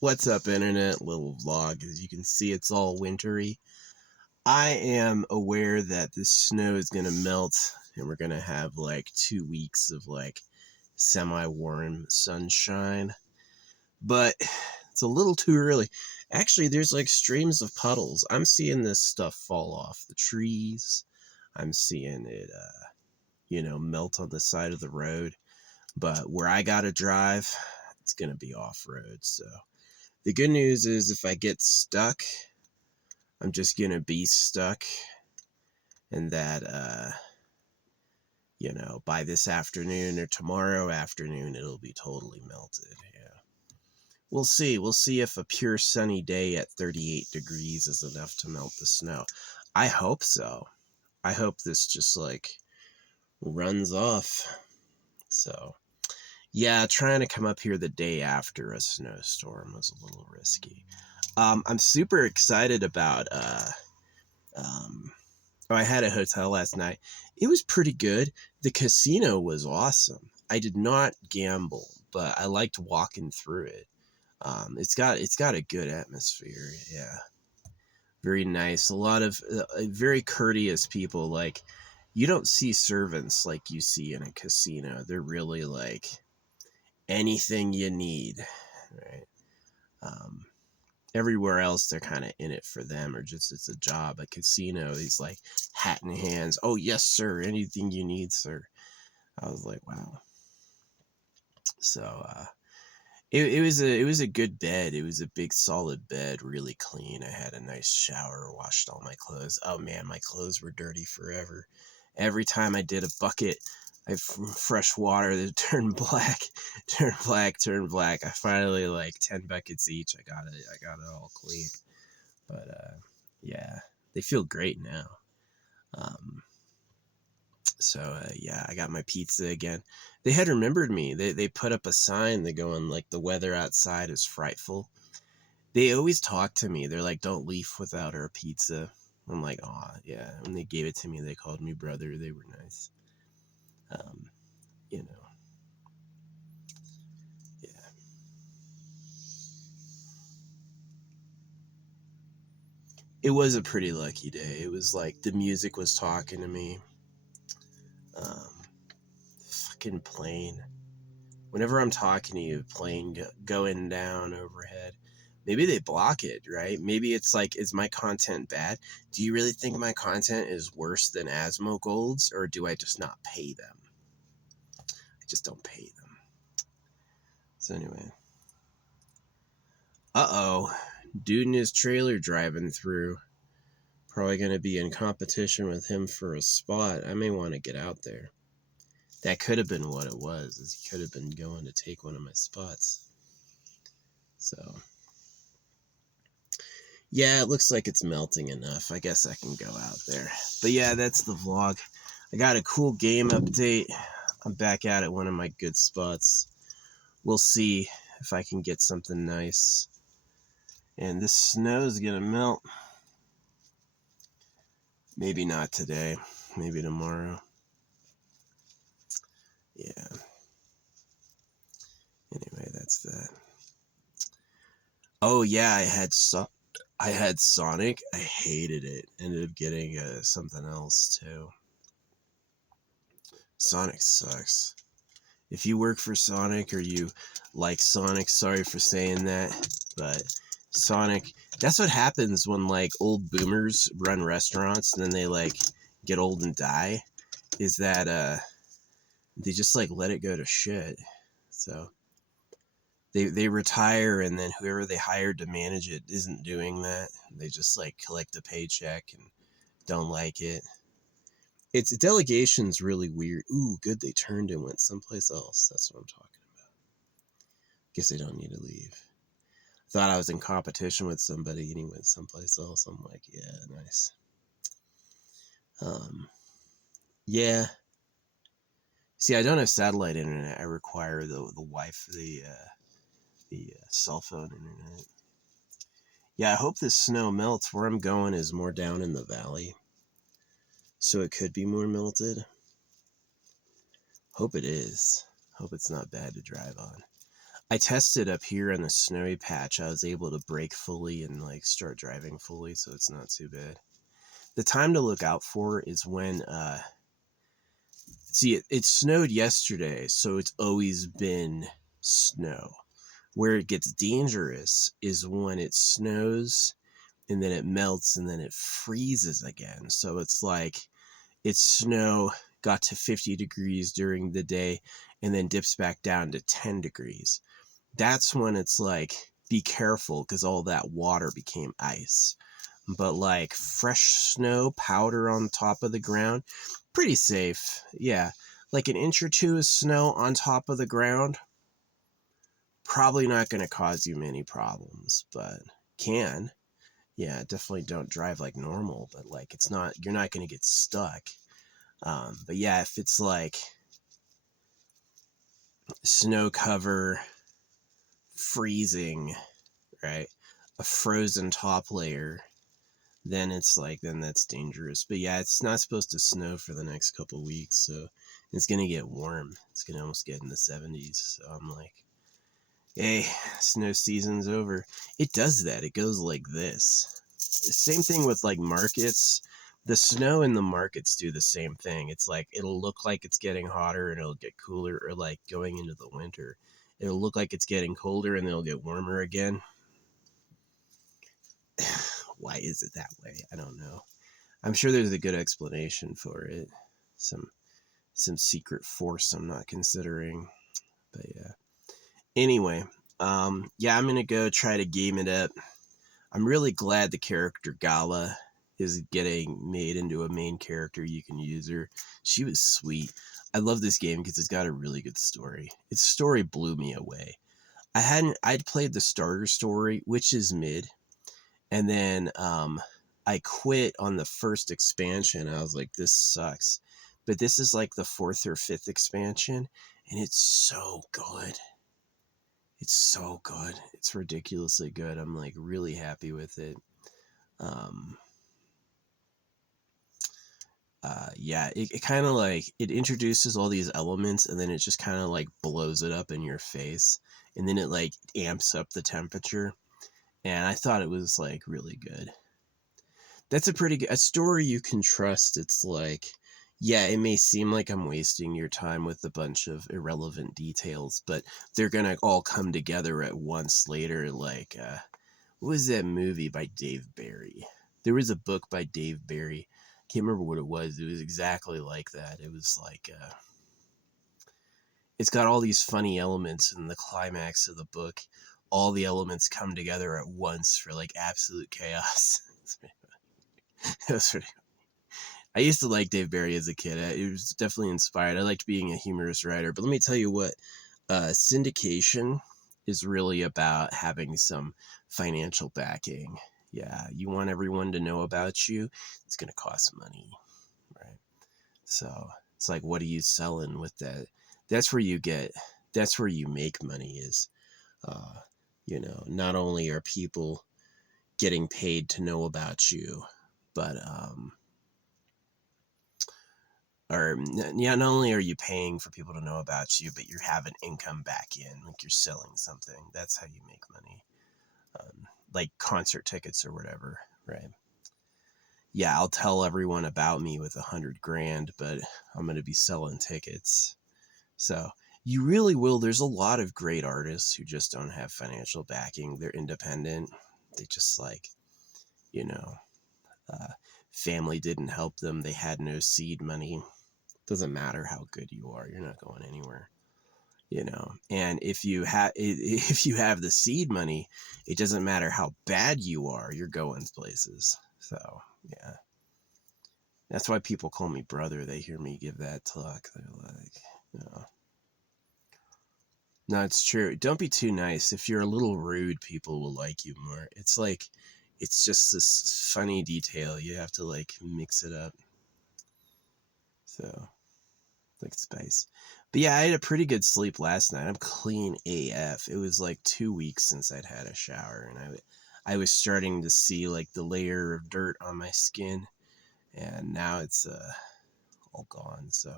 What's up, internet? Little vlog. As you can see, it's all wintry. I am aware that this snow is gonna melt and we're gonna have like 2 weeks of like semi-warm sunshine, but it's a little too early. Actually, there's like streams of puddles. I'm seeing this stuff fall off the trees. I'm seeing it melt on the side of the road. But where I gotta drive, it's gonna be off-road. So the good news is if I get stuck, I'm just gonna be stuck, and that by this afternoon or tomorrow afternoon it'll be totally melted. Yeah. We'll see. We'll see if a pure sunny day at 38 degrees is enough to melt the snow. I hope so. I hope this just like runs off. So yeah, trying to come up here the day after a snowstorm was a little risky. I'm super excited about I had a hotel last night. It was pretty good. The casino was awesome. I did not gamble, but I liked walking through it. It's got a good atmosphere. Yeah, very nice. A lot of very courteous people. Like, you don't see servants like you see in a casino. They're really like anything you need, right? Um, Everywhere else they're kind of in it for them, or just it's a job. A casino, he's like hat in hands. Oh yes sir, anything you need sir. I was like, wow. So it was a good bed. It was a big solid bed, really clean. I had a nice shower, washed all my clothes. Oh man, my clothes were dirty forever. Every time I did a bucket of fresh water that turned black, turned black. I finally, like 10 buckets each, I got it all clean. But yeah, they feel great now. Um, yeah, I got my pizza again. They had remembered me. They put up a sign that going like the weather outside is frightful. They always talk to me. They're like, don't leave without our pizza. I'm like, oh yeah. When they gave it to me, they called me brother. They were nice. Um, you know, yeah. It was a pretty lucky day. It was like the music was talking to me. Um, Fucking plane. Whenever I'm talking to you, plane going down overhead. Maybe they block it, right? Maybe it's like, is my content bad? Do you really think my content is worse than Asmo Gold's, or do I just not pay them? I just don't pay them. So anyway. Uh-oh. Dude in his trailer driving through. Probably going to be in competition with him for a spot. I may want to get out there. That could have been what it was, is he could have been going to take one of my spots. So yeah, it looks like it's melting enough. I guess I can go out there. But yeah, that's the vlog. I got a cool game update. I'm back out at one of my good spots. We'll see if I can get something nice. And this snow is gonna melt. Maybe not today. Maybe tomorrow. Yeah. Anyway, that's that. Oh yeah, I had Sonic. I hated it. Ended up getting something else too. Sonic sucks. If you work for Sonic or you like Sonic, sorry for saying that, but Sonic, that's what happens when like old boomers run restaurants and then they like get old and die, is that they just like let it go to shit. So they retire, and then whoever they hired to manage it isn't doing that. They just like collect a paycheck and don't like it. Its delegation's really weird. Ooh, good, they turned and went someplace else. That's what I'm talking about. Guess I don't need to leave. I thought I was in competition with somebody and he went someplace else. I'm like, yeah, nice. Yeah. See, I don't have satellite internet. I require the cell phone internet. Yeah, I hope this snow melts. Where I'm going is more down in the valley, so it could be more melted. Hope it is. Hope it's not bad to drive on. I tested up here in the snowy patch. I was able to brake fully and like start driving fully, so it's not too bad. The time to look out for is when see it snowed yesterday, so it's always been snow. Where it gets dangerous is when it snows and then it melts and then it freezes again. So it's like it's snow got to 50 degrees during the day and then dips back down to 10 degrees. That's when it's like, be careful because all that water became ice. But like fresh snow, powder on top of the ground, pretty safe. Yeah. Like an inch or two of snow on top of the ground, probably not going to cause you many problems, but can. Yeah, definitely don't drive like normal, but like it's not, you're not going to get stuck. But yeah, if it's like snow cover, freezing, right? A frozen top layer, then it's like, then that's dangerous. But yeah, it's not supposed to snow for the next couple weeks, so it's going to get warm. It's going to almost get in the 70s. So I'm like, hey, snow season's over. It does that. It goes like this. Same thing with like markets. The snow in the markets do the same thing. It's like it'll look like it's getting hotter and it'll get cooler, or like going into the winter. It'll look like it's getting colder and then it'll get warmer again. Why is it that way? I don't know. I'm sure there's a good explanation for it. Some secret force I'm not considering. But yeah. Anyway, yeah, I'm gonna go try to game it up. I'm really glad the character Gala is getting made into a main character. You can use her. She was sweet. I love this game because it's got a really good story. Its story blew me away. I'd played the starter story, which is mid, and then I quit on the first expansion. I was like, this sucks. But this is like the 4th or 5th expansion, and it's so good. It's so good. It's ridiculously good. I'm like really happy with it. Um, yeah, it kind of like it introduces all these elements and then it just kind of like blows it up in your face, and then it like amps up the temperature. And I thought it was like really good. That's a pretty good a story you can trust. It's like, yeah, it may seem like I'm wasting your time with a bunch of irrelevant details, but they're gonna all come together at once later. Like, what was that movie by Dave Barry? There was a book by Dave Barry. Can't remember what it was. It was exactly like that. It was like, it's got all these funny elements in the climax of the book. All the elements come together at once for like absolute chaos. It was pretty. I used to like Dave Barry as a kid. It was definitely inspired. I liked being a humorous writer. But let me tell you what, syndication is really about having some financial backing. Yeah, you want everyone to know about you. It's going to cost money, right? So it's like, what are you selling with that? That's where you get, that's where you make money is, uh, not only are people getting paid to know about you, but, or yeah, not only are you paying for people to know about you, but you're having income back in, like you're selling something. That's how you make money. Like concert tickets or whatever, right? Yeah, I'll tell everyone about me with 100 grand, but I'm going to be selling tickets. So you really will. There's a lot of great artists who just don't have financial backing. They're independent. They just like, you know, uh, family didn't help them. They had no seed money. Doesn't matter how good you are. You're not going anywhere. And if you have if you have the seed money, it doesn't matter how bad you are, you're going places. So yeah, that's why people call me brother. They hear me give that talk, they're like, no, it's true. Don't be too nice. If you're a little rude, people will like you more. It's like, it's just this funny detail. You have to like mix it up. So like spice. But yeah, I had a pretty good sleep last night. I'm clean AF. It was like 2 weeks since I'd had a shower, and I was starting to see like the layer of dirt on my skin, and now it's all gone. So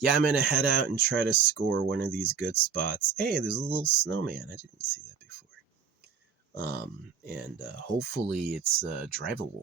yeah, I'm going to head out and try to score one of these good spots. Hey, there's a little snowman. I didn't see that before. And hopefully it's drivable.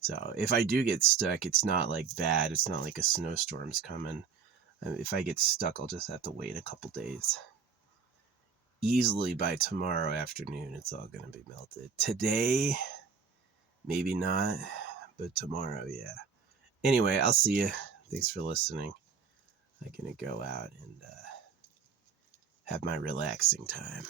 So if I do get stuck, it's not like bad. It's not like a snowstorm's coming. If I get stuck, I'll just have to wait a couple days. Easily by tomorrow afternoon, it's all going to be melted. Today, maybe not, but tomorrow, yeah. Anyway, I'll see you. Thanks for listening. I'm going to go out and have my relaxing time.